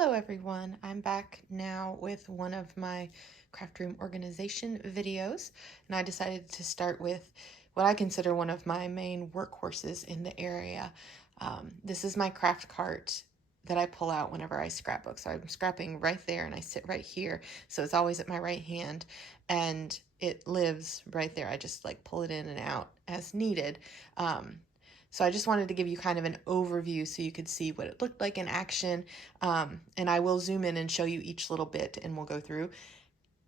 Hello everyone, I'm back now with one of my craft room organization videos, and I decided to start with what I consider one of my main workhorses in the area. This is my craft cart that I pull out whenever I scrapbook. So I'm scrapping right there and I sit right here, so it's always at my right hand and it lives right there. I just like pull it in and out as needed. So I just wanted to give you kind of an overview so you could see what it looked like in action. And I will zoom in and show you each little bit and we'll go through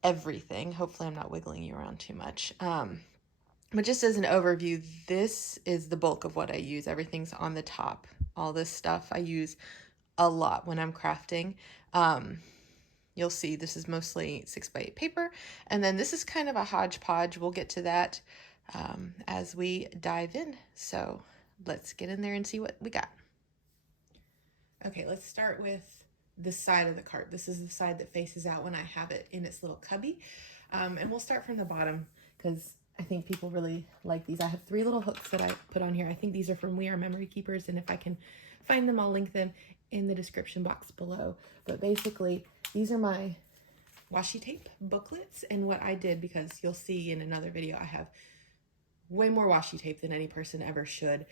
everything. Hopefully I'm not wiggling you around too much. But just as an overview, this is the bulk of what I use. Everything's on the top. All this stuff I use a lot when I'm crafting. You'll see this is mostly 6x8 paper. And then this is kind of a hodgepodge. We'll get to that as we dive in. So let's get in there and see what we got. Okay, let's start with the side of the cart. This is the side that faces out when I have it in its little cubby. And we'll start from the bottom because I think people really like these. I have 3 little hooks that I put on here. I think these are from We Are Memory Keepers, and if I can find them, I'll link them in the description box below. But basically, these are my washi tape booklets, and what I did, because you'll see in another video, I have way more washi tape than any person ever should,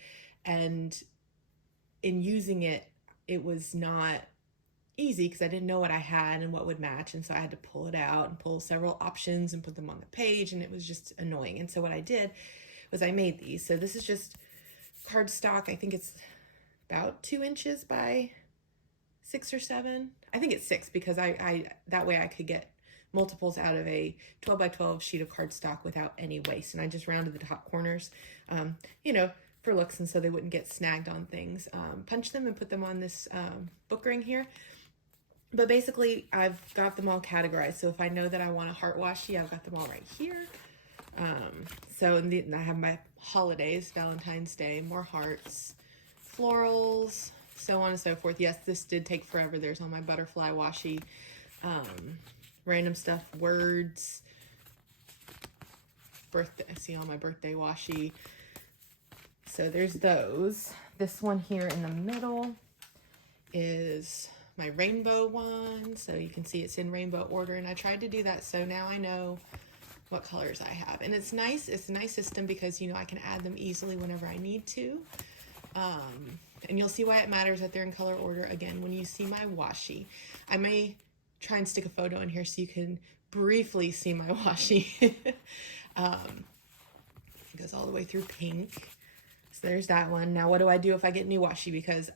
and in using it, it was not easy because I didn't know what I had and what would match, and so I had to pull it out and pull several options and put them on the page, and it was just annoying. And so what I did was I made these. So this is just cardstock. I think it's about 2 inches by 6 or 7. I think it's 6 because I that way I could get multiples out of a 12 by 12 sheet of cardstock without any waste. And I just rounded the top corners, you know, for looks, and so they wouldn't get snagged on things. Punch them and put them on this book ring here. But basically, I've got them all categorized. So if I know that I want a heart washi, I've got them all right here. I have my holidays, Valentine's Day, more hearts, florals, so on and so forth. Yes, this did take forever. There's all my butterfly washi, random stuff, words, birthday. I see all my birthday washi. So there's those. This one here in the middle is my rainbow one. So you can see it's in rainbow order, and I tried to do that so now I know what colors I have. And it's nice. It's a nice system because, you know, I can add them easily whenever I need to. And you'll see why it matters that they're in color order again when you see my washi. I may try and stick a photo in here so you can briefly see my washi. It goes all the way through pink. So there's that one. Now, what do I do if I get new washi? Because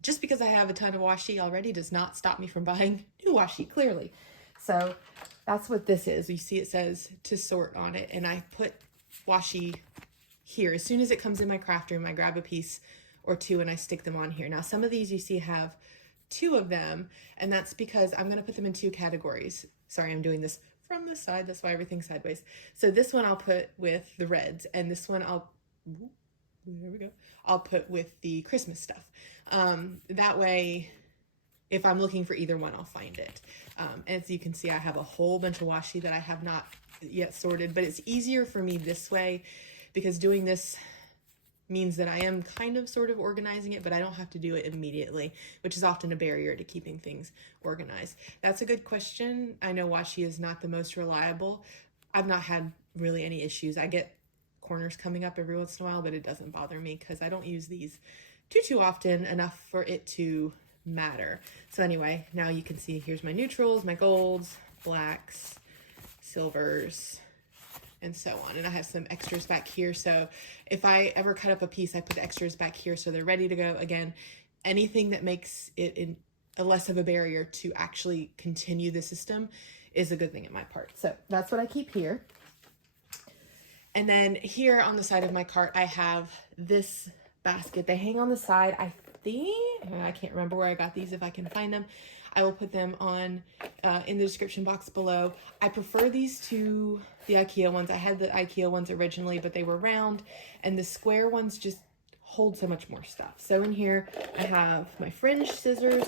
just because I have a ton of washi already does not stop me from buying new washi, clearly. So that's what this is. You see it says to sort on it, and I put washi here. As soon as it comes in my craft room, I grab a piece or 2 and I stick them on here. Now, some of these you see have 2 of them, and that's because I'm going to put them in 2 categories. Sorry, I'm doing this from the side. That's why everything's sideways. So this one I'll put with the reds, and this one there we go, I'll put with the Christmas stuff. That way, if I'm looking for either one, I'll find it. As you can see, I have a whole bunch of washi that I have not yet sorted, but it's easier for me this way because doing this means that I am kind of sort of organizing it, but I don't have to do it immediately, which is often a barrier to keeping things organized. That's a good question. I know washi is not the most reliable. I've not had really any issues. I get corners coming up every once in a while, but it doesn't bother me because I don't use these too often enough for it to matter. So anyway, now you can see here's my neutrals, my golds, blacks, silvers, and so on. And I have some extras back here. So if I ever cut up a piece, I put extras back here so they're ready to go. Again, anything that makes it a less of a barrier to actually continue the system is a good thing at my part. So that's what I keep here. And then here on the side of my cart, I have this basket. They hang on the side. I can't remember where I got these. If I can find them, I will put them on in the description box below. I prefer these to the IKEA ones. I had the IKEA ones originally, but they were round, and the square ones just hold so much more stuff. So in here, I have my fringe scissors.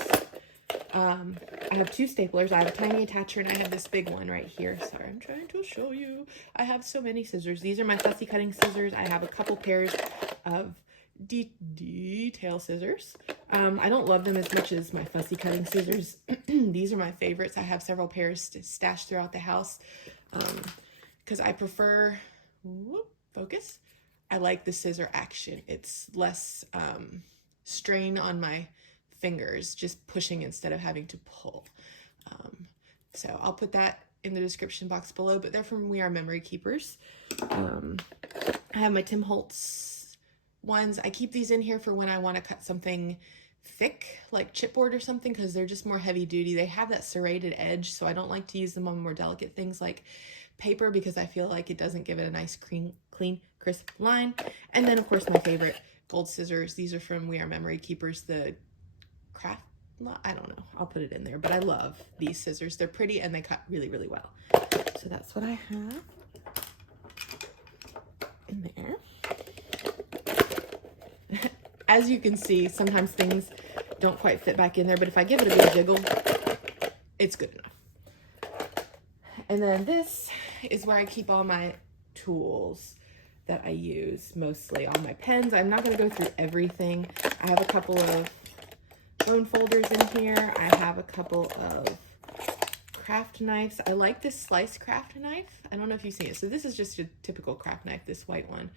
I have 2 staplers. I have a tiny attacher, and I have this big one right here. Sorry, I'm trying to show you. I have so many scissors. These are my fussy cutting scissors. I have a couple pairs of detail scissors. I don't love them as much as my fussy cutting scissors. These are my favorites. I have several pairs stashed throughout the house because I prefer, focus. I like the scissor action. It's less strain on my fingers, just pushing instead of having to pull. So I'll put that in the description box below, but they're from We Are Memory Keepers. I have my Tim Holtz ones. I keep these in here for when I want to cut something thick, like chipboard or something, because they're just more heavy duty. They have that serrated edge, so I don't like to use them on more delicate things like paper because I feel like it doesn't give it a nice clean, crisp line. And then, of course, my favorite gold scissors. These are from We Are Memory Keepers, the craft. I don't know. I'll put it in there, but I love these scissors. They're pretty and they cut really, really well. So that's what I have in there. As you can see, sometimes things don't quite fit back in there, but if I give it a big jiggle, it's good enough. And then this is where I keep all my tools that I use, mostly all my pens. I'm not going to go through everything. I have a couple of bone folders in here. I have a couple of craft knives. I like this slice craft knife. I don't know if you've seen it. So this is just a typical craft knife, this white one.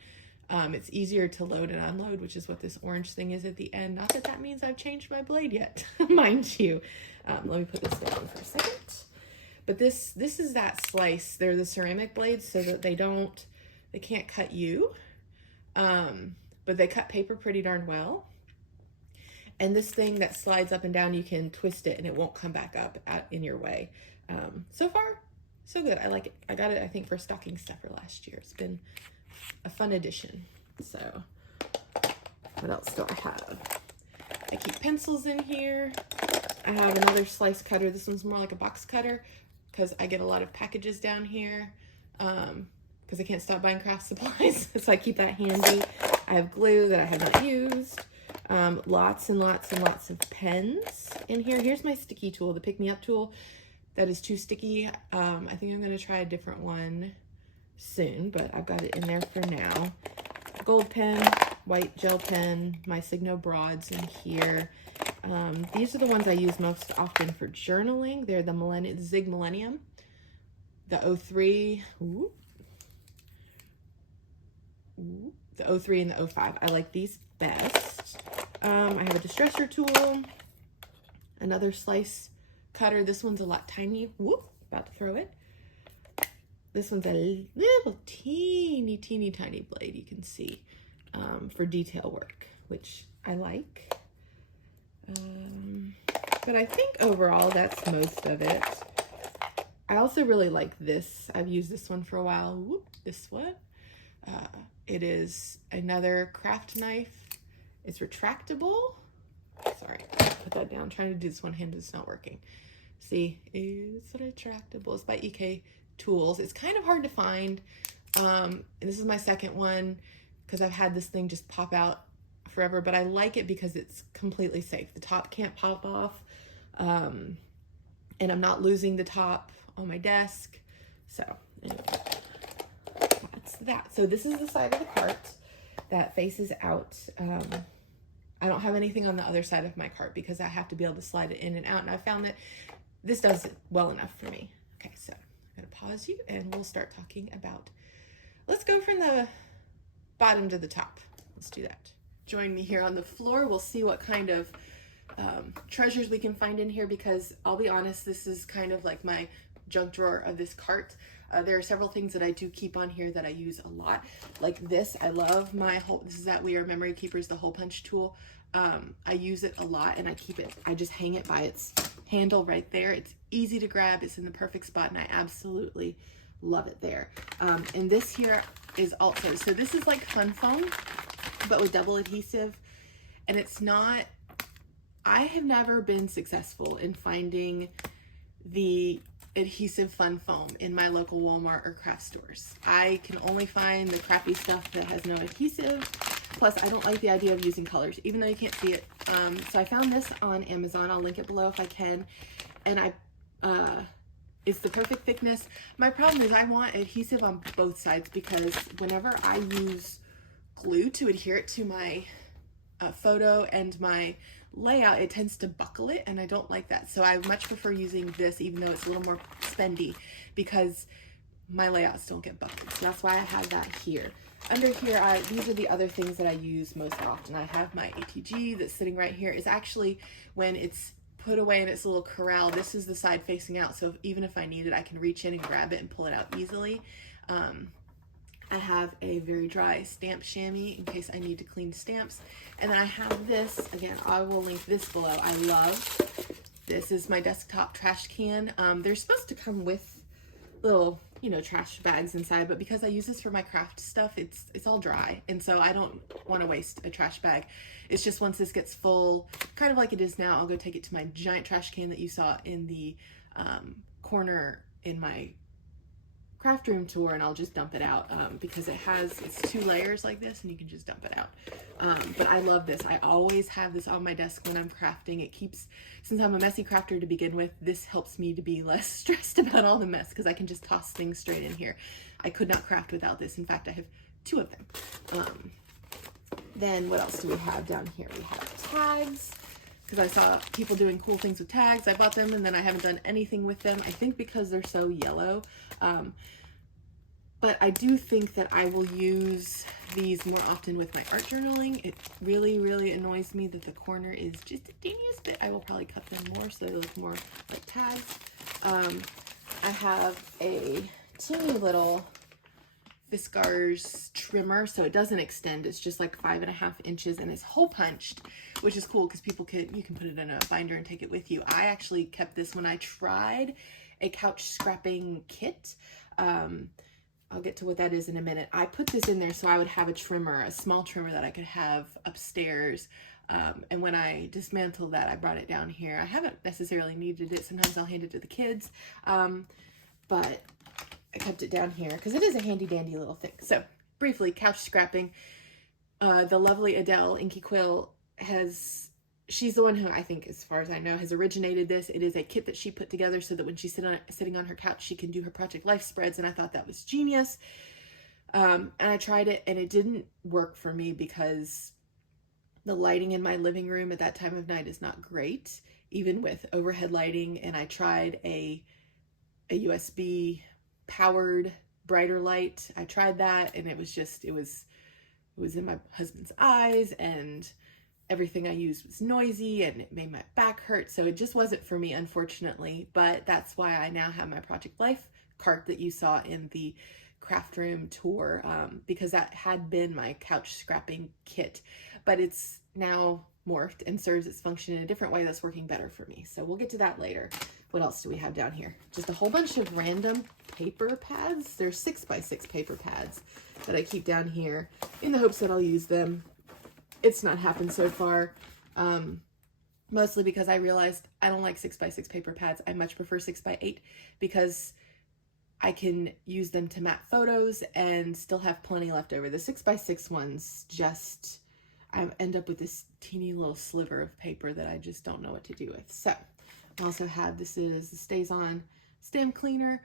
It's easier to load and unload, which is what this orange thing is at the end. Not that that means I've changed my blade yet, mind you. Let me put this down for a second. But this is that slice. They're the ceramic blades so that they can't cut you, but they cut paper pretty darn well. And this thing that slides up and down, you can twist it and it won't come back up in your way. So far, so good. I like it. I got it, I think, for a stocking stuffer last year. It's been a fun addition. So what else do I have? I keep pencils in here. I have another slice cutter. This one's more like a box cutter because I get a lot of packages down here because I can't stop buying craft supplies. So I keep that handy. I have glue that I have not used. Lots and lots and lots of pens in here. Here's my sticky tool, the pick me up tool. That is too sticky. I think I'm going to try a different one soon, but I've got it in there for now. Gold pen, white gel pen, my Signo Broads in here. These are the ones I use most often for journaling. They're the Zig Millennium, the 03, the 03 and the 05. I like these best. I have a distresser tool, another slice cutter. This one's a lot tiny. Whoop, about to throw it. This one's a little teeny tiny blade, you can see, for detail work, which I like. But I think overall that's most of it. I also really like this. I've used this one for a while. Whoop, this one. It is another craft knife. It's retractable. Sorry, put that down. I'm trying to do this one handed. It's not working. See, it's retractable. It's by EK Tools. It's kind of hard to find. And this is my second one because I've had this thing just pop out forever, but I like it because it's completely safe. The top can't pop off. And I'm not losing the top on my desk. So anyway, that's that. So this is the side of the cart that faces out. I don't have anything on the other side of my cart because I have to be able to slide it in and out. And I found that this does it well enough for me. Okay, so I'm going to pause you and we'll start talking about, let's go from the bottom to the top. Let's do that. Join me here on the floor. We'll see what kind of treasures we can find in here because I'll be honest, this is kind of like my junk drawer of this cart. There are several things that I do keep on here that I use a lot. Like this, I love this is that We Are Memory Keepers, the hole punch tool. I use it a lot and I keep it, I just hang it by its handle right there. It's easy to grab, it's in the perfect spot and I absolutely love it there. And this here is also, so this is like fun foam, but with double adhesive. And it's not, I have never been successful in finding the adhesive fun foam in my local Walmart or craft stores. I can only find the crappy stuff that has no adhesive. Plus, I don't like the idea of using colors, even though you can't see it. So I found this on Amazon. I'll link it below if I can. And it's the perfect thickness. My problem is I want adhesive on both sides because whenever I use glue to adhere it to my photo and my layout, it tends to buckle it, and I don't like that. So I much prefer using this, even though it's a little more spendy, because my layouts don't get buckled. So that's why I have that here. Under here, these are the other things that I use most often. I have my ATG that's sitting right here. It's actually, when it's put away in its little corral, this is the side facing out. So even if I need it, I can reach in and grab it and pull it out easily. I have a very dry stamp chamois in case I need to clean stamps. And then I have this, again, I will link this below. I love, this is my desktop trash can. They're supposed to come with little, you know, trash bags inside, but because I use this for my craft stuff, it's all dry. And so I don't want to waste a trash bag. It's just once this gets full, kind of like it is now, I'll go take it to my giant trash can that you saw in the corner in my craft room tour, and I'll just dump it out because it's 2 layers like this, and you can just dump it out. But I love this. I always have this on my desk when I'm crafting. It keeps, since I'm a messy crafter to begin with, this helps me to be less stressed about all the mess because I can just toss things straight in here. I could not craft without this. In fact, I have 2 of them. Then what else do we have down here? We have tags, because I saw people doing cool things with tags. I bought them and then I haven't done anything with them. I think because they're so yellow. But I do think that I will use these more often with my art journaling. It really, really annoys me that the corner is just a teeniest bit. I will probably cut them more so they look more like tags. I have a teeny little Fiskars trimmer, so it doesn't extend. It's just like 5.5 inches, and it's hole punched, which is cool because you can put it in a binder and take it with you. I actually kept this when I tried a couch scrapping kit. I'll get to what that is in a minute. I put this in there so I would have a trimmer, a small trimmer that I could have upstairs. And when I dismantled that, I brought it down here. I haven't necessarily needed it. Sometimes I'll hand it to the kids. But I kept it down here because it is a handy dandy little thing. So briefly, couch scrapping. The lovely Adele Inky Quill she's the one who, I think, as far as I know, has originated this. It is a kit that she put together so that when she's sitting on her couch, she can do her Project Life spreads, and I thought that was genius. And I tried it, and it didn't work for me because the lighting in my living room at that time of night is not great, even with overhead lighting. And I tried a USB powered brighter light. I tried that, and it was in my husband's eyes, and everything I used was noisy, and it made my back hurt. So it just wasn't for me, unfortunately. But that's why I now have my Project Life cart that you saw in the craft room tour, because that had been my couch scrapping kit. But it's now morphed and serves its function in a different way that's working better for me. So we'll get to that later. What else do we have down here? Just a whole bunch of random paper pads. They're 6x6 paper pads that I keep down here in the hopes that I'll use them. It's not happened so far, mostly because I realized I don't like 6x6 paper pads. I much prefer 6x8 because I can use them to map photos and still have plenty left over. The 6x6 ones I end up with this teeny little sliver of paper that I just don't know what to do with. So I also have, this is the Stays On stamp cleaner.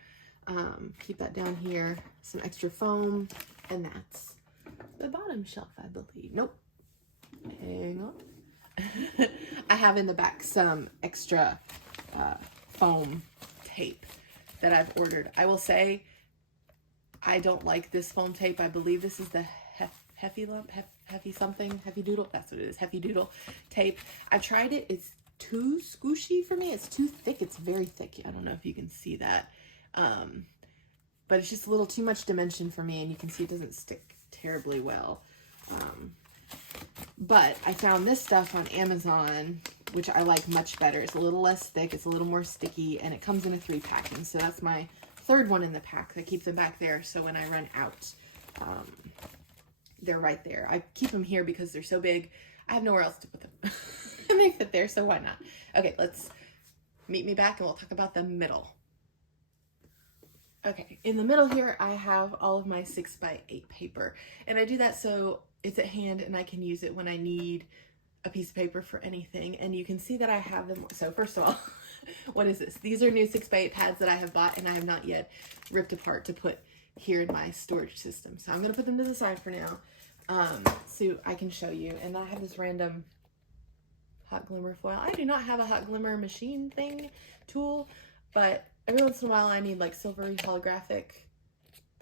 Keep that down here. Some extra foam, and that's the bottom shelf, I believe. Nope. Hang on. I have in the back some extra foam tape that I've ordered. I will say I don't like this foam tape. I believe this is the Hefty Doodle. That's what it is. Hefty Doodle tape. I've tried it. It's too squishy for me. It's too thick. It's very thick. I don't know if you can see that. But it's just a little too much dimension for me, and you can see it doesn't stick terribly well. But I found this stuff on Amazon, which I like much better. It's a little less thick, it's a little more sticky, and it comes in a 3-pack. And so that's my 3rd one in the pack. I keep them back there, so when I run out, they're right there. I keep them here because they're so big. I have nowhere else to put them. And they fit there, so why not? Okay, let's meet me back and we'll talk about the middle. Okay, in the middle here, I have all of my 6x8 paper. And I do that so it's at hand and I can use it when I need a piece of paper for anything. And you can see that I have them. So first of all, what is this? These are new 6x8 pads that I have bought and I have not yet ripped apart to put here in my storage system. So I'm going to put them to the side for now. So I can show you. And I have this random hot glimmer foil. I do not have a hot glimmer machine thing tool, but every once in a while I need like silvery holographic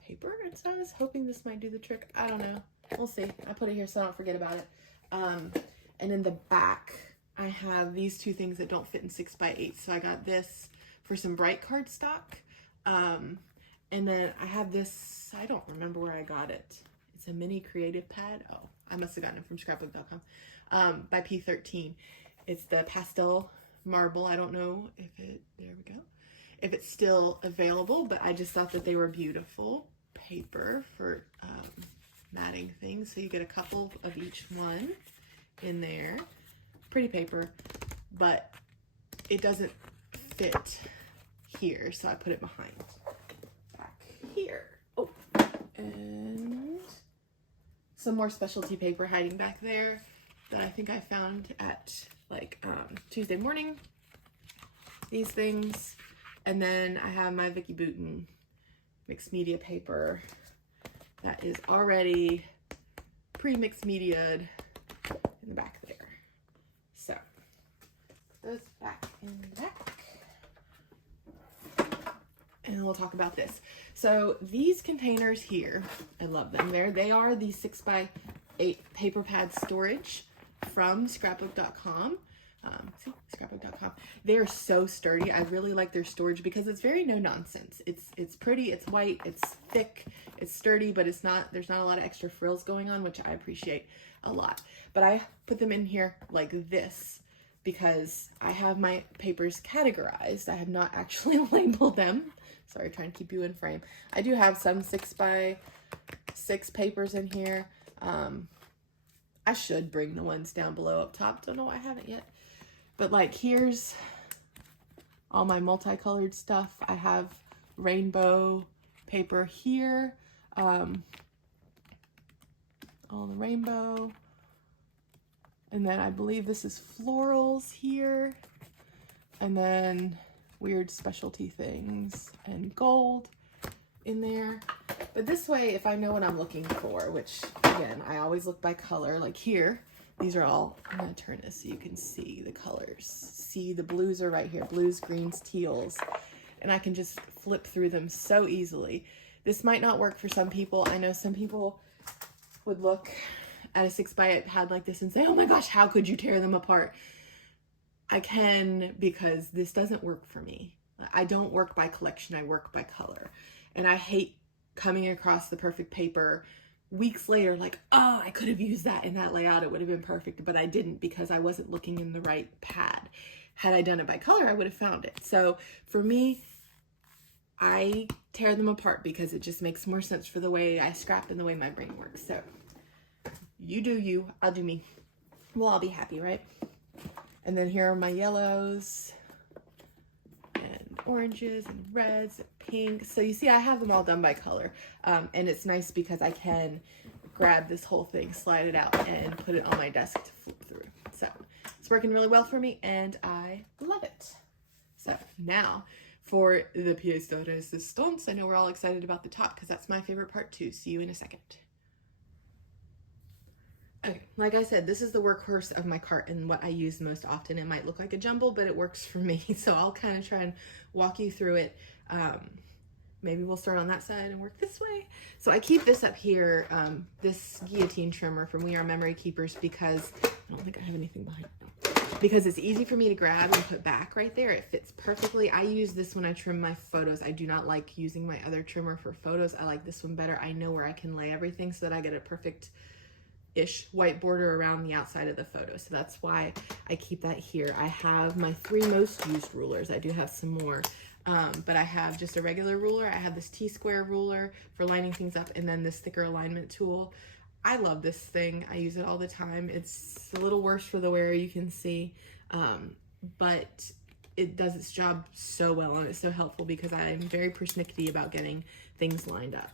paper, and so I was hoping this might do the trick. I don't know. We'll see. I put it here so I don't forget about it. And in the back, I have these two things that don't fit in 6x8. So I got this for some bright cardstock. And then I have this, I don't remember where I got it. It's a mini creative pad. Oh, I must have gotten it from scrapbook.com, by P13. It's the pastel marble. I don't know if it, there we go, if it's still available, but I just thought that they were beautiful paper for matting things. So you get a couple of each one in there. Pretty paper, but it doesn't fit here, so I put it behind back here. Oh, and some more specialty paper hiding back there that I think I found at like Tuesday morning. These things, and then I have my Vicky Bouton mixed media paper that is already pre-mixed media'd in the back there. So put those back in the back, and we'll talk about this. So these containers here, I love them. They are the 6x8 paper pad storage from scrapbook.com. Scrapbook.com. They are so sturdy. I really like their storage because it's very no nonsense. It's pretty, it's white, it's thick, it's sturdy, but it's not, there's not a lot of extra frills going on, which I appreciate a lot. But I put them in here like this because I have my papers categorized. I have not actually labeled them. Sorry, trying to keep you in frame. I do have some 6x6 papers in here. I should bring the ones down below up top. Don't know why I haven't yet. But like, here's all my multicolored stuff. I have rainbow paper here. All the rainbow. And then I believe this is florals here. And then weird specialty things and gold in there. But this way, if I know what I'm looking for, which again, I always look by color, like here, these are all, I'm gonna turn this so you can see the colors. See, the blues are right here, blues, greens, teals, and I can just flip through them so easily. This might not work for some people. I know some people would look at a 6x8 pad like this and say, oh my gosh, how could you tear them apart? I can, because this doesn't work for me. I don't work by collection, I work by color. And I hate coming across the perfect paper weeks later, like, oh, I could have used that in that layout, it would have been perfect, but I didn't because I wasn't looking in the right pad. Had I done it by color, I would have found it. So for me, I tear them apart because it just makes more sense for the way I scrap and the way my brain works. So you do you, I'll do me. We'll all be happy, right? And then here are my yellows and oranges and reds and pinks. So you see, I have them all done by color. And it's nice because I can grab this whole thing, slide it out, and put it on my desk to flip through. So it's working really well for me, and I love it. So now for the pièce de résistance. I know we're all excited about the top because that's my favorite part too. See you in a second. Okay, like I said, this is the workhorse of my cart and what I use most often. It might look like a jumble, but it works for me. So I'll kind of try and walk you through it. Maybe we'll start on that side and work this way. So I keep this up here, this guillotine trimmer from We Are Memory Keepers, because I don't think I have anything behind it. Because it's easy for me to grab and put back right there. It fits perfectly. I use this when I trim my photos. I do not like using my other trimmer for photos. I like this one better. I know where I can lay everything so that I get a perfect-ish white border around the outside of the photo. So that's why I keep that here. I have my 3 most used rulers. I do have some more. But I have just a regular ruler. I have this T-square ruler for lining things up, and then this thicker alignment tool. I love this thing. I use it all the time. It's a little worse for the wearer, you can see, but it does its job so well, and it's so helpful because I'm very persnickety about getting things lined up.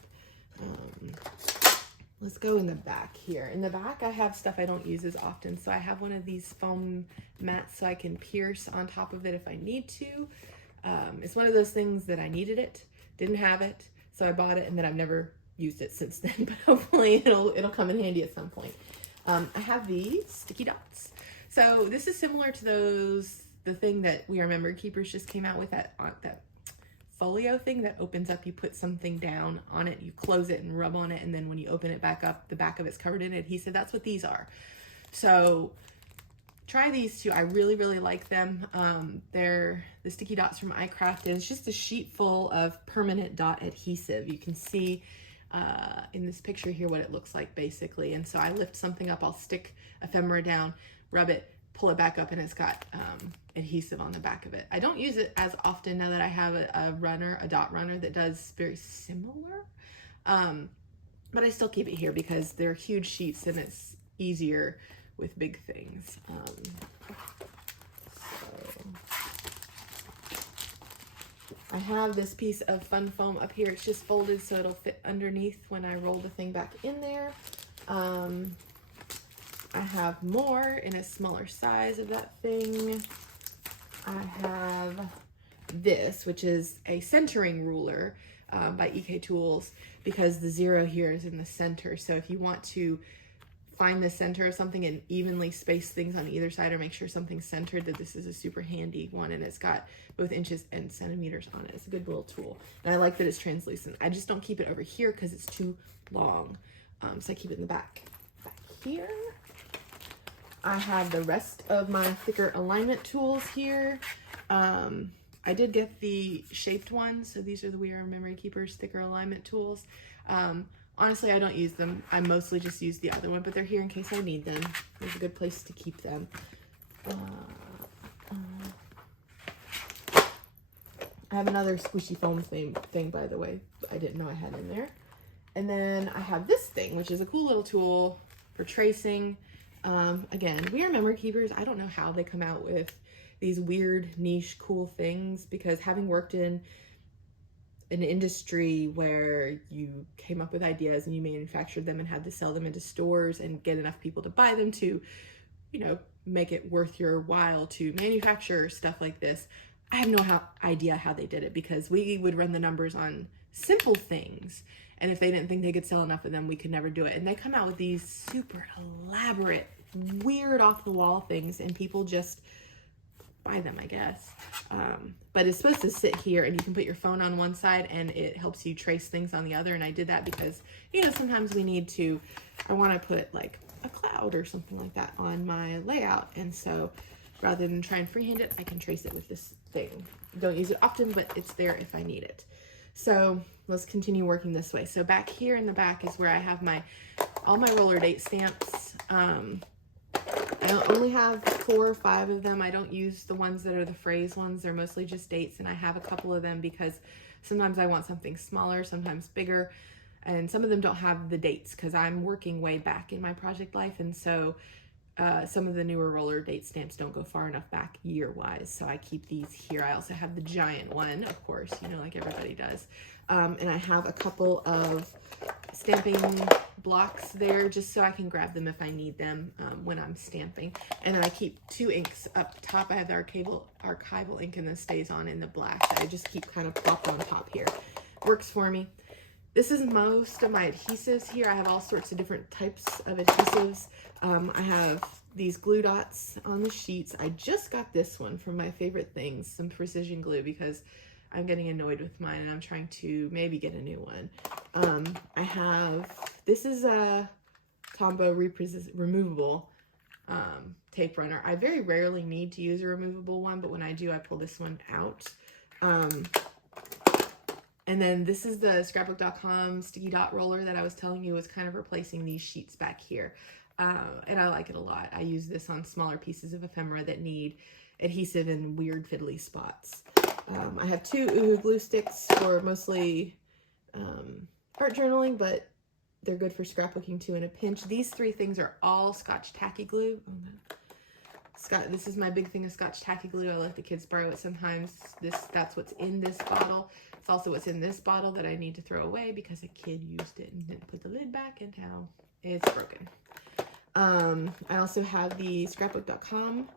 Let's go in the back here. In the back, I have stuff I don't use as often. So I have one of these foam mats so I can pierce on top of it if I need to. It's one of those things that I needed it, didn't have it, so I bought it, and then I've never used it since then, but hopefully it'll come in handy at some point. I have these sticky dots. So this is similar to the thing that We Are Memory Keepers just came out with, that folio thing that opens up. You put something down on it, you close it and rub on it, and then when you open it back up, the back of it's covered in adhesive. That's what these are. So try these two. I really, really like them. They're the sticky dots from iCraft, and it's just a sheet full of permanent dot adhesive. You can see in this picture here what it looks like basically. And so I lift something up, I'll stick ephemera down, rub it, pull it back up, and it's got adhesive on the back of it. I don't use it as often now that I have a dot runner that does very similar. But I still keep it here because they're huge sheets and it's easier with big things. I have this piece of fun foam up here. It's just folded so it'll fit underneath when I roll the thing back in there. I have more in a smaller size of that thing. I have this, which is a centering ruler by EK Tools, because the 0 here is in the center. So if you want to find the center of something and evenly space things on either side, or make sure something's centered, that this is a super handy one, and it's got both inches and centimeters on it. It's a good little tool, and I like that it's translucent. I just don't keep it over here because it's too long, so I keep it in the back here. I have the rest of my thicker alignment tools here. I did get the shaped ones, so these are the We Are Memory Keepers thicker alignment tools. Honestly, I don't use them. I mostly just use the other one, but they're here in case I need them. There's a good place to keep them. I have another squishy foam thing, by the way, I didn't know I had in there. And then I have this thing, which is a cool little tool for tracing. Again, We Are Memory Keepers, I don't know how they come out with these weird, niche, cool things, because having worked in an industry where you came up with ideas and you manufactured them and had to sell them into stores and get enough people to buy them to, you know, make it worth your while to manufacture stuff like this, I have no idea how they did it, because we would run the numbers on simple things, and if they didn't think they could sell enough of them, we could never do it. And they come out with these super elaborate, weird, off-the-wall things, and people just buy them, I guess. But it's supposed to sit here, and you can put your phone on one side and it helps you trace things on the other. And I did that because, you know, sometimes I want to put like a cloud or something like that on my layout, and so rather than try and freehand it, I can trace it with this thing. Don't use it often, but it's there if I need it. So let's continue working this way. So back here in the back is where I have all my roller date stamps. I only have 4 or 5 of them. I don't use the ones that are the phrase ones. They're mostly just dates, and I have a couple of them because sometimes I want something smaller, sometimes bigger, and some of them don't have the dates because I'm working way back in my project life, and so some of the newer roller date stamps don't go far enough back year-wise, so I keep these here. I also have the giant one, of course, you know, like everybody does. And I have a couple of stamping blocks there just so I can grab them if I need them when I'm stamping. And then I keep 2 inks up top. I have the archival ink, and this stays on in the black that I just keep kind of plopped on top here. Works for me. This is most of my adhesives here. I have all sorts of different types of adhesives. I have these glue dots on the sheets. I just got this one from My Favorite Things, some precision glue, because I'm getting annoyed with mine and I'm trying to maybe get a new one. This is a Tombow removable tape runner. I very rarely need to use a removable one, but when I do, I pull this one out. And then this is the scrapbook.com sticky dot roller that I was telling you was kind of replacing these sheets back here. And I like it a lot. I use this on smaller pieces of ephemera that need adhesive in weird fiddly spots. I have 2 Uhu glue sticks for mostly art journaling, but they're good for scrapbooking too in a pinch. These 3 things are all Scotch tacky glue. This is my big thing of Scotch tacky glue. I let the kids borrow it sometimes. That's what's in this bottle. It's also what's in this bottle that I need to throw away because a kid used it and didn't put the lid back, and now it's broken. I also have the scrapbook.com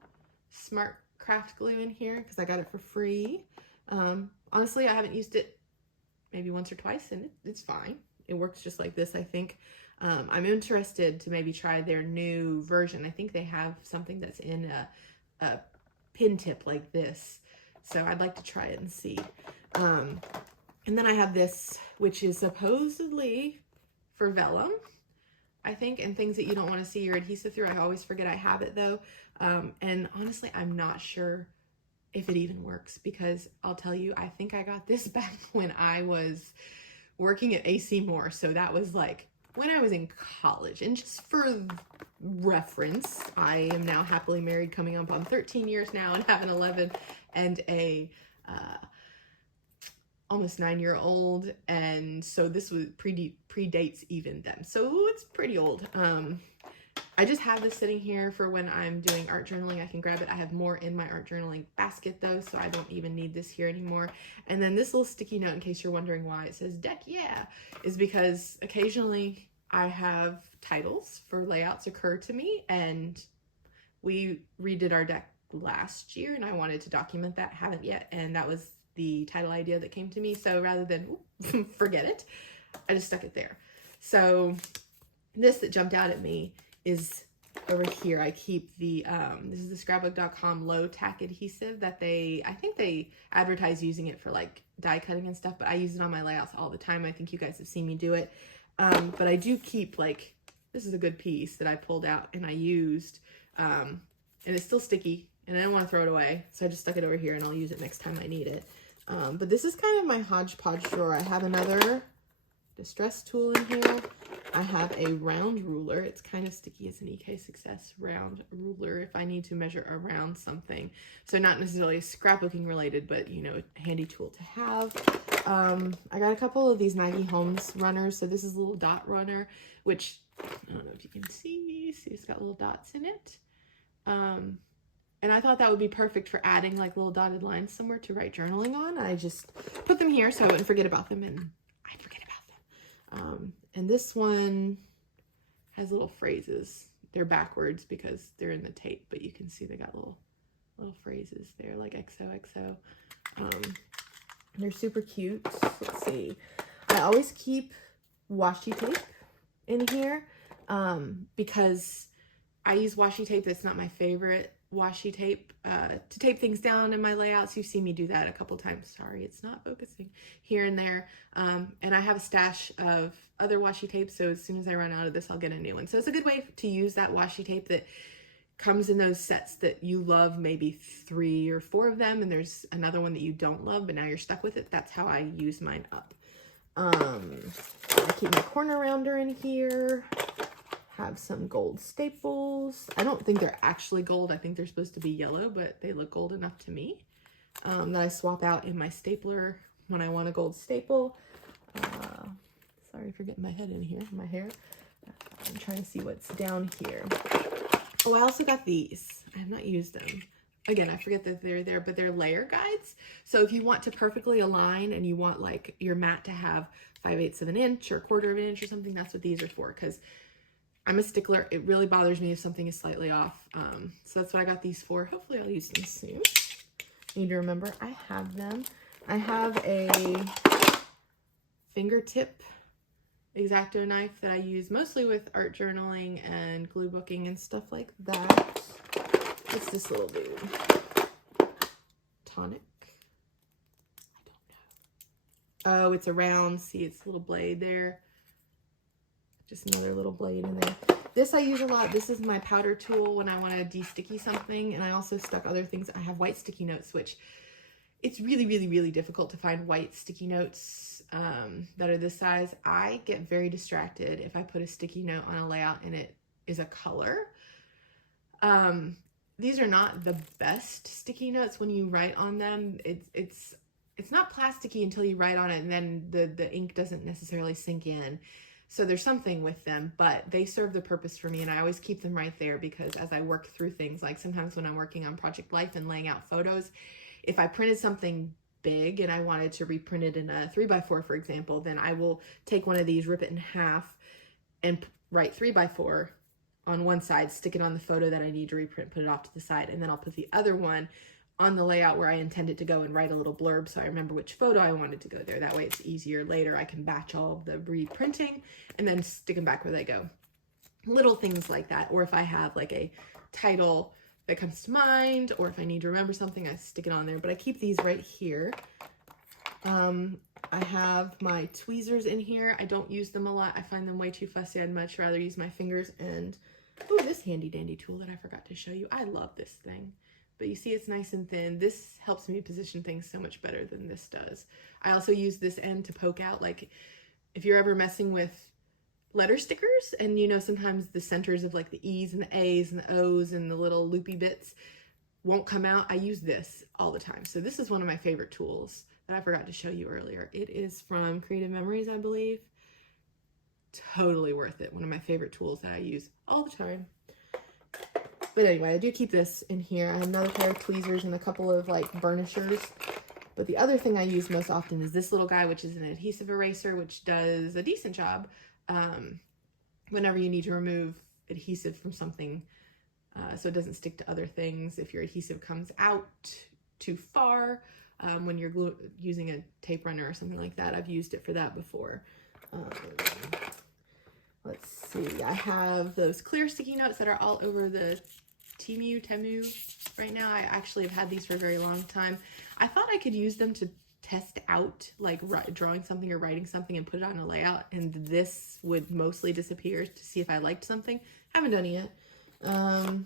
smart craft glue in here because I got it for free. Honestly, I haven't used it maybe once or twice, and it's fine. it works just like this, I think. I'm interested to maybe try their new version. I think they have something that's in a pin tip like this. So I'd like to try it and see. And then I have this, which is supposedly for vellum, I think, and things that you don't want to see your adhesive through. I always forget I have it though. And honestly, I'm not sure if it even works, because I'll tell you, I think I got this back when I was working at AC Moore. So that was like when I was in college. And just for reference, I am now happily married, coming up on 13 years now, and have an 11 and a almost 9-year-old. And so this was predates even then. So it's pretty old. I just have this sitting here for when I'm doing art journaling. I can grab it. I have more in my art journaling basket though, so I don't even need this here anymore. And then this little sticky note, in case you're wondering why it says deck yeah, is because occasionally I have titles for layouts occur to me, and we redid our deck last year and I wanted to document that. Haven't yet, and that was the title idea that came to me. So rather than forget it, I just stuck it there. So this that jumped out at me is over here. I keep the this is the scrapbook.com low tack adhesive that I think they advertise using it for like die cutting and stuff, but I use it on my layouts all the time. I think you guys have seen me do it. But I do keep, like, this is a good piece that I pulled out and I used, and it's still sticky and I don't want to throw it away, so I just stuck it over here and I'll use it next time I need it. But this is kind of my hodgepodge drawer. I have another distress tool in here. I have a round ruler. It's kind of sticky. It's an EK Success round ruler if I need to measure around something. So not necessarily scrapbooking related, but, you know, a handy tool to have. I got a couple of these Maggie Holmes runners. So this is a little dot runner, which I don't know if you can see. See, it's got little dots in it. And I thought that would be perfect for adding like little dotted lines somewhere to write journaling on. I just put them here so I wouldn't forget about them, and I forget about them. And this one has little phrases. They're backwards because they're in the tape, but you can see they got little phrases there, like XOXO. They're super cute. Let's see. I always keep washi tape in here because I use washi tape that's not my favorite washi tape to tape things down in my layouts. You've seen me do that a couple times. Sorry, it's not focusing here and there. And I have a stash of other washi tape, so as soon as I run out of this, I'll get a new one. So it's a good way to use that washi tape that comes in those sets that you love, maybe 3 or 4 of them, and there's another one that you don't love, but now you're stuck with it. That's how I use mine up. I keep my corner rounder in here. Have some gold staples. I don't think they're actually gold. I think they're supposed to be yellow, but they look gold enough to me. That I swap out in my stapler when I want a gold staple. Sorry for getting my head in here, my hair. I'm trying to see what's down here. Oh, I also got these. I have not used them. Again, I forget that they're there, but they're layer guides. So if you want to perfectly align and you want like your mat to have 5/8 of an inch or 1/4 of an inch or something, that's what these are for, because I'm a stickler. It really bothers me if something is slightly off. So that's what I got these for. Hopefully I'll use them soon. Need to remember I have them. I have a fingertip X-Acto knife that I use mostly with art journaling and glue booking and stuff like that. What's this little dude? Tonic? I don't know. Oh, it's a round. See, it's a little blade there. Just another little blade in there. This I use a lot. This is my powder tool when I want to de-sticky something. And I also stuck other things. I have white sticky notes, which it's really, really, really difficult to find white sticky notes that are this size. I get very distracted if I put a sticky note on a layout and it is a color. These are not the best sticky notes when you write on them. It's not plasticky until you write on it, and then the ink doesn't necessarily sink in. So there's something with them, but they serve the purpose for me, and I always keep them right there because as I work through things, like sometimes when I'm working on Project Life and laying out photos, if I printed something big and I wanted to reprint it in a 3x4, for example, then I will take one of these, rip it in half, and write 3x4 on one side, stick it on the photo that I need to reprint, put it off to the side, and then I'll put the other one on the layout where I intend it to go and write a little blurb so I remember which photo I wanted to go there. That way it's easier later. I can batch all of the reprinting and then stick them back where they go. Little things like that. Or if I have like a title that comes to mind, or if I need to remember something, I stick it on there. But I keep these right here. I have my tweezers in here. I don't use them a lot. I find them way too fussy. I'd much rather use my fingers. And oh, this handy dandy tool that I forgot to show you. I love this thing. But you see it's nice and thin. This helps me position things so much better than this does. I also use this end to poke out, like if you're ever messing with letter stickers and you know sometimes the centers of like the E's and the A's and the O's and the little loopy bits won't come out. I use this all the time. So this is one of my favorite tools that I forgot to show you earlier. It is from Creative Memories, I believe. Totally worth it. One of my favorite tools that I use all the time. But anyway, I do keep this in here. I have another pair of tweezers and a couple of like burnishers. But the other thing I use most often is this little guy, which is an adhesive eraser, which does a decent job whenever you need to remove adhesive from something so it doesn't stick to other things. If your adhesive comes out too far when you're using a tape runner or something like that. I've used it for that before. Let's see, I have those clear sticky notes that are all over the Temu right now. I actually have had these for a very long time. I thought I could use them to test out like drawing something or writing something and put it on a layout, and this would mostly disappear to see if I liked something. Haven't done it yet. And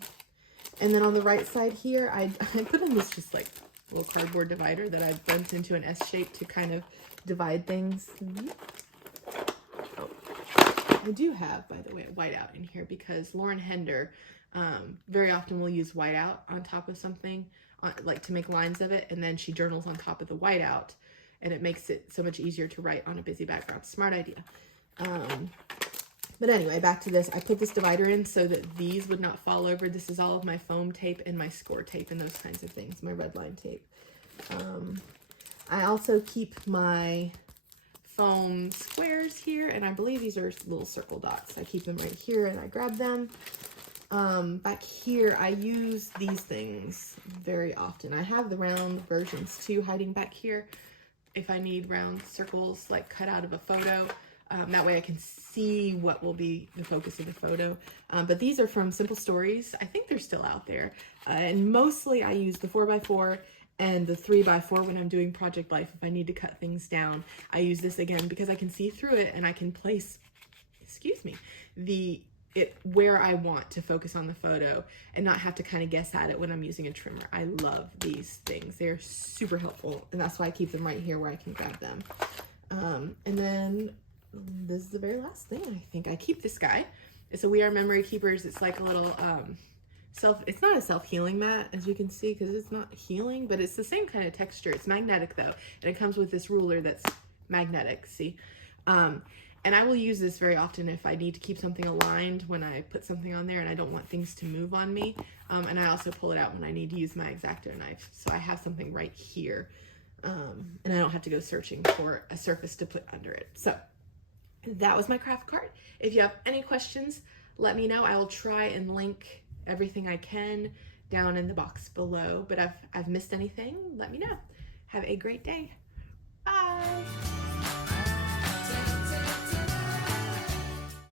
then on the right side here, I put in this just like little cardboard divider that I've bent into an S shape to kind of divide things. Oh, I do have, by the way, whiteout in here because Lauren Hender very often will use whiteout on top of something, like to make lines of it, and then she journals on top of the whiteout, and it makes it so much easier to write on a busy background. Smart idea. But anyway, back to this. I put this divider in so that these would not fall over. This is all of my foam tape and my score tape and those kinds of things, my red line tape. I also keep my foam squares here, and I believe these are little circle dots. I keep them right here and I grab them. Back here, I use these things very often. I have the round versions too hiding back here if I need round circles like cut out of a photo. That way I can see what will be the focus of the photo. But these are from Simple Stories. I think they're still out there. And mostly I use the 4x4 and the 3x4 when I'm doing Project Life. If I need to cut things down, I use this again because I can see through it and I can place, excuse me, where I want to focus on the photo and not have to kind of guess at it when I'm using a trimmer. I love these things. They're super helpful, and that's why I keep them right here where I can grab them. And then this is the very last thing. I think I keep this guy. It's a We Are Memory Keepers. It's like a little it's not a self-healing mat, as you can see, because it's not healing, but it's the same kind of texture. It's magnetic though, and it comes with this ruler that's magnetic, see? And I will use this very often if I need to keep something aligned when I put something on there and I don't want things to move on me. And I also pull it out when I need to use my X-Acto knife. So I have something right here, and I don't have to go searching for a surface to put under it. So that was my craft cart. If you have any questions, let me know. I will try and link everything I can down in the box below. But if I've missed anything, let me know. Have a great day. Bye.